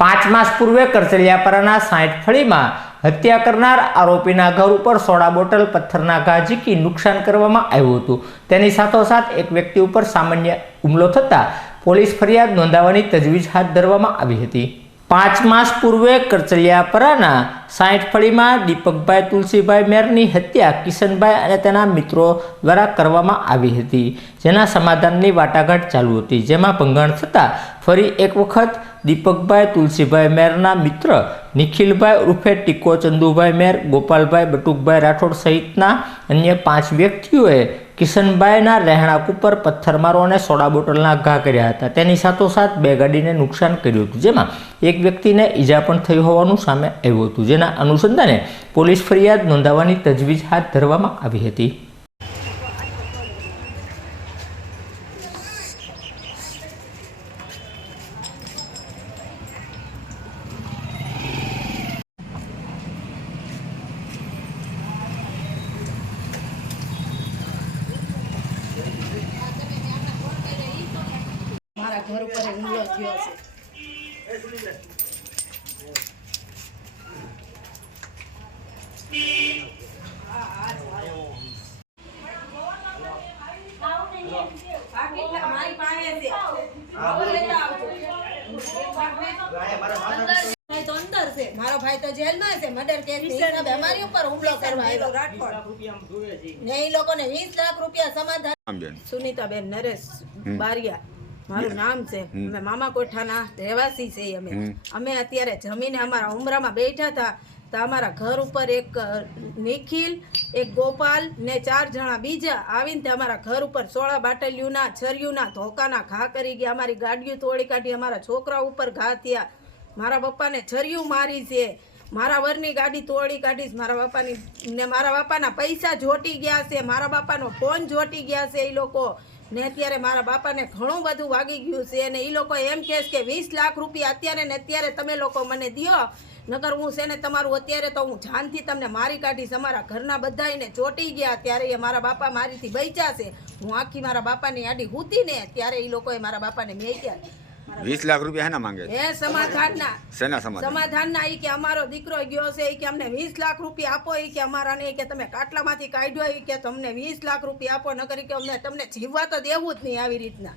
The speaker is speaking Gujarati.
પાંચ માસ પૂર્વે કરચલિયાપરાના સાઠ ફળીમાં હત્યા કરનાર આરોપીના ઘર ઉપર સોડા બોટલ, પથ્થરના ઘા ઝીકી નુકસાન કરવામાં આવ્યું હતું. તેની સાથોસાથ એક વ્યક્તિ ઉપર સામાન્ય હુમલો થતાં પોલીસ ફરિયાદ નોંધાવવાની તજવીજ હાથ ધરવામાં આવી હતી. પાંચ માસ પૂર્વે કરચલિયાપરાના સાઠ ફળીમાં દીપકભાઈ તુલસીભાઈ મેરની હત્યા કિશનભાઈ અને તેના મિત્રો દ્વારા કરવામાં આવી હતી. જેના સમાધાનની વાટાઘાટ ચાલુ હતી. જેમાં ભંગાણ થતાં ફરી એક વખત દીપકભાઈ તુલસીભાઈ મેરના મિત્ર નિખિલભાઈ ઉર્ફે ટીકો ચંદુભાઈ મેર, ગોપાલભાઈ બટુકભાઈ રાઠોડ સહિતના અન્ય પાંચ વ્યક્તિઓએ કિશનભાઈના રહેણાંક ઉપર પથ્થરમારો અને સોડા બોટલના ઘા કર્યા હતા. તેની સાથોસાથ બે ગાડીને નુકસાન કર્યું હતું. જેમાં એક વ્યક્તિને ઈજા પણ થઈ હોવાનું સામે આવ્યું હતું. જેના અનુસંધાને પોલીસ ફરિયાદ નોંધાવવાની તજવીજ હાથ ધરવામાં આવી હતી. ઘર ઉપર હુમલો થયો છે. ભાઈ તો અંદર છે મારો ભાઈ તો જેલમાં છે મર્ડર કેસ અમારી ઉપર હુમલો કરવા આવ્યો. ને એ લોકોને વીસ લાખ રૂપિયા સમાધાન સુનીતાબેન નરેશ બારિયા મારું નામ છે. અમે મામા કોઠાના રહેવાસી છે અમે. અમે અત્યારે જમીને અમારા ઉમરામાં બેઠા હતા. તો અમારા ઘર ઉપર એક નિખિલ એક ગોપાલ ને ચાર જણા બીજા આવીને તે અમારા ઘર ઉપર સોળા બાટલીઓના છરિયુના ધોકાના ઘા કરી ગયા. અમારી ગાડીઓ તોડી કાઢી અમારા છોકરા ઉપર ઘા થયા. મારા પપ્પાને છરિયું મારી છે. મારા વરની ગાડી તોડી કાઢીશ મારા બાપાની ને મારા બાપાના પૈસા જોટી ગયા છે. મારા બાપાનો ફોન જોટી ગયા છે એ લોકો. ને અત્યારે મારા બાપાને ઘણું બધું વાગી ગયું છે અને એ લોકો એમ કહે કે વીસ લાખ રૂપિયા અત્યારે ને અત્યારે તમે લોકો મને દ્યો. નકર હું છે ને તમારું અત્યારે તો હું જાનથી તમને મારી કાઢીશ. અમારા ઘરના બધાને ચોંટી ગયા ત્યારે એ મારા બાપા મારીથી બચ્યા છે. હું આખી મારા બાપાની આડી હૂતી ને ત્યારે એ લોકોએ મારા બાપાને મેક્યા વીસ લાખ રૂપિયા હેના માંગે હે એ સમાધાનના. શેના સમાધાન? સમાધાનના એ કે અમારો દીકરો ગયો છે કે અમને વીસ લાખ રૂપિયા આપો ઈ કે અમારાને કે તમે કાટલામાંથી કાઢ્યો એ કે તમને વીસ લાખ રૂપિયા આપો ન કરી કે અમને તમને જીવવા તો દેવું જ નહીં આવી રીતના.